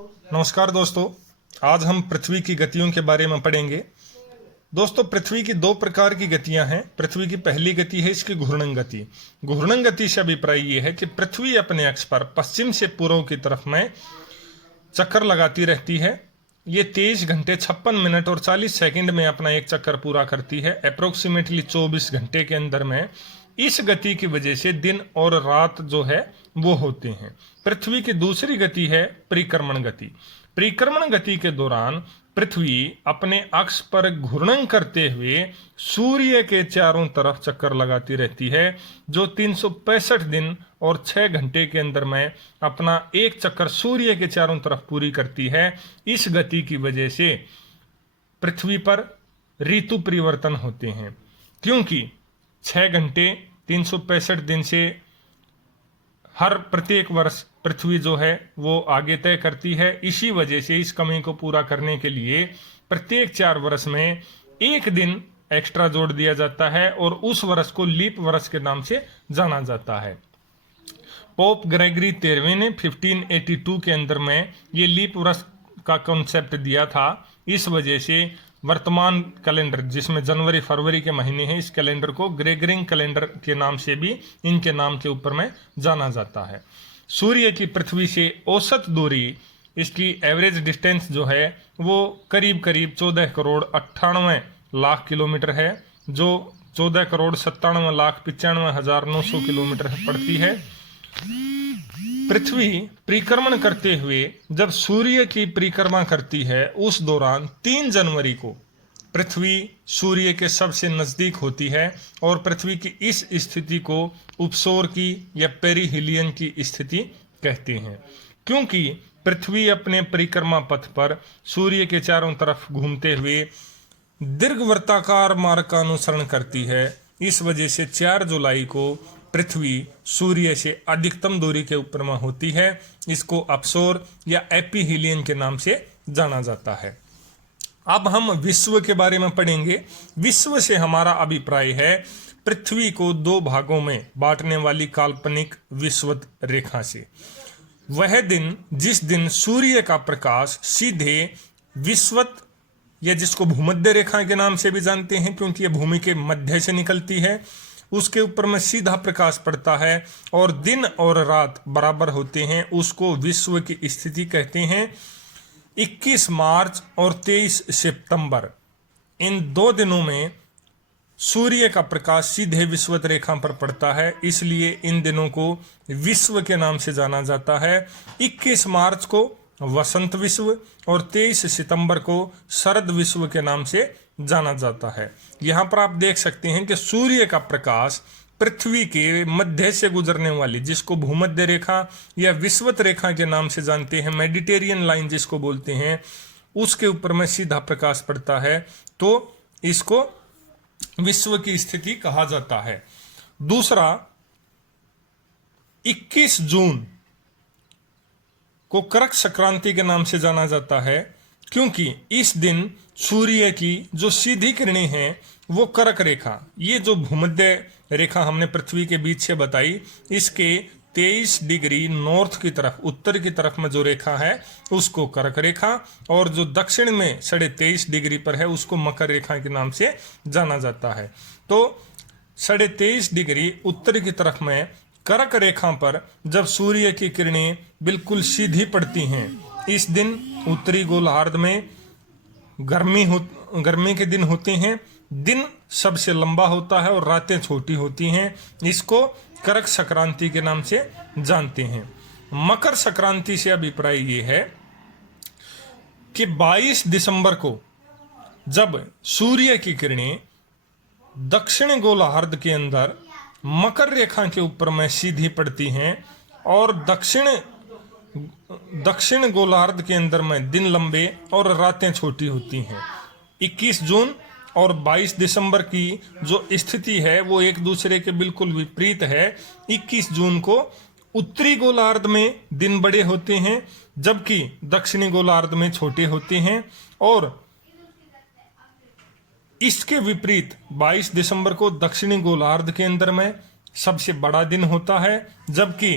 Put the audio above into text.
नमस्कार दोस्तों, आज हम पृथ्वी की गतियों के बारे में पढ़ेंगे। दोस्तों, पृथ्वी की दो प्रकार की गतियां हैं। पृथ्वी की पहली गति है इसकी घूर्णन गति। घूर्णन गति से अभिप्राय ये है कि पृथ्वी अपने अक्ष पर पश्चिम से पूर्व की तरफ में चक्कर लगाती रहती है। ये 23 घंटे 56 मिनट और 40 सेकंड में अपना एक चक्कर पूरा करती है, अप्रोक्सीमेटली 24 घंटे के अंदर में। इस गति की वजह से दिन और रात जो है वो होते हैं। पृथ्वी की दूसरी गति है परिक्रमण गति। परिक्रमण गति के दौरान पृथ्वी अपने अक्ष पर घूर्णन करते हुए सूर्य के चारों तरफ चक्कर लगाती रहती है, जो 365 दिन और 6 घंटे के अंदर में अपना एक चक्कर सूर्य के चारों तरफ पूरी करती है। इस गति की वजह से पृथ्वी पर ऋतु परिवर्तन होते हैं, क्योंकि 6 घंटे 365 दिन से हर प्रत्येक वर्ष पृथ्वी जो है वो आगे तय करती है। इसी वजह से इस कमी को पूरा करने के लिए प्रत्येक 4 वर्ष में एक दिन एक्स्ट्रा जोड़ दिया जाता है और उस वर्ष को लीप वर्ष के नाम से जाना जाता है। पोप ग्रेगरी 13वें ने 1582 के अंदर में ये लीप वर्ष का कॉन्सेप्ट दिया था। इस वजह से वर्तमान कैलेंडर, जिसमें जनवरी फरवरी के महीने हैं, इस कैलेंडर को ग्रेगरियन कैलेंडर के नाम से भी इनके नाम के ऊपर में जाना जाता है। सूर्य की पृथ्वी से औसत दूरी, इसकी एवरेज डिस्टेंस जो है वो करीब करीब 14 करोड़ 98 लाख किलोमीटर है, जो 14 करोड़ 97 लाख 95,900 किलोमीटर पड़ती है। पृथ्वी परिक्रमण करते हुए जब सूर्य की परिक्रमा करती है, उस दौरान 3 जनवरी को पृथ्वी सूर्य के सबसे नजदीक होती है और पृथ्वी की इस स्थिति को उपसौर की या पेरिहिलियन की स्थिति कहते हैं, क्योंकि पृथ्वी अपने परिक्रमा पथ पर सूर्य के चारों तरफ घूमते हुए दीर्घवृत्ताकार मार्ग का अनुसरण करती है। इस वजह से 4 जुलाई को पृथ्वी सूर्य से अधिकतम दूरी के ऊपर में होती है। इसको अपसौर या एपिहीलियन के नाम से जाना जाता है। अब हम विश्व के बारे में पढ़ेंगे। विश्व से हमारा अभिप्राय है पृथ्वी को 2 भागों में बांटने वाली काल्पनिक विषुवत रेखा से। वह दिन जिस दिन सूर्य का प्रकाश सीधे विषुवत, या जिसको भूमध्य रेखा के नाम से भी जानते हैं क्योंकि यह भूमि के मध्य से निकलती है, उसके ऊपर में सीधा प्रकाश पड़ता है और दिन और रात बराबर होते हैं, उसको विश्व की स्थिति कहते हैं। 21 मार्च और 23 सितंबर इन 2 दिनों में सूर्य का प्रकाश सीधे विषुवत रेखा पर पड़ता है, इसलिए इन दिनों को विश्व के नाम से जाना जाता है। 21 मार्च को वसंत विश्व और 23 सितंबर को शरद विश्व के नाम से जाना जाता है। यहाँ पर आप देख सकते हैं कि सूर्य का प्रकाश पृथ्वी के मध्य से गुजरने वाली, जिसको भूमध्य रेखा या विषुवत रेखा के नाम से जानते हैं, मेडिटेरियन लाइन जिसको बोलते हैं, उसके ऊपर में सीधा प्रकाश पड़ता है, तो इसको विश्व की स्थिति कहा जाता है। दूसरा, 21 जून को कर्क संक्रांति के नाम से जाना जाता है, क्योंकि इस दिन सूर्य की जो सीधी किरणें हैं वो कर्क रेखा, ये जो भूमध्य रेखा हमने पृथ्वी के बीच से बताई, इसके 23 डिग्री नॉर्थ की तरफ, उत्तर की तरफ में जो रेखा है उसको कर्क रेखा, और जो दक्षिण में 23.5 डिग्री पर है उसको मकर रेखा के नाम से जाना जाता है। तो 23.5 डिग्री उत्तर की तरफ में कर्क रेखा पर जब सूर्य की किरणें बिल्कुल सीधी पड़ती हैं, इस दिन उत्तरी गोलार्ध में गर्मी के दिन होते हैं। दिन सबसे लंबा होता है और रातें छोटी होती हैं। इसको कर्क संक्रांति के नाम से जानते हैं। मकर संक्रांति से अभिप्राय ये है कि 22 दिसंबर को जब सूर्य की किरणें दक्षिण गोलार्ध के अंदर मकर रेखा के ऊपर में सीधी पड़ती हैं और दक्षिण गोलार्ध के अंदर में दिन लंबे और रातें छोटी होती हैं। 21 जून और 22 दिसंबर की जो स्थिति है वो एक दूसरे के बिल्कुल विपरीत है। 21 जून को उत्तरी गोलार्ध में दिन बड़े होते हैं, जबकि दक्षिणी गोलार्ध में छोटे होते हैं, और इसके विपरीत 22 दिसंबर को दक्षिणी गोलार्ध के अंदर में सबसे बड़ा दिन होता है, जबकि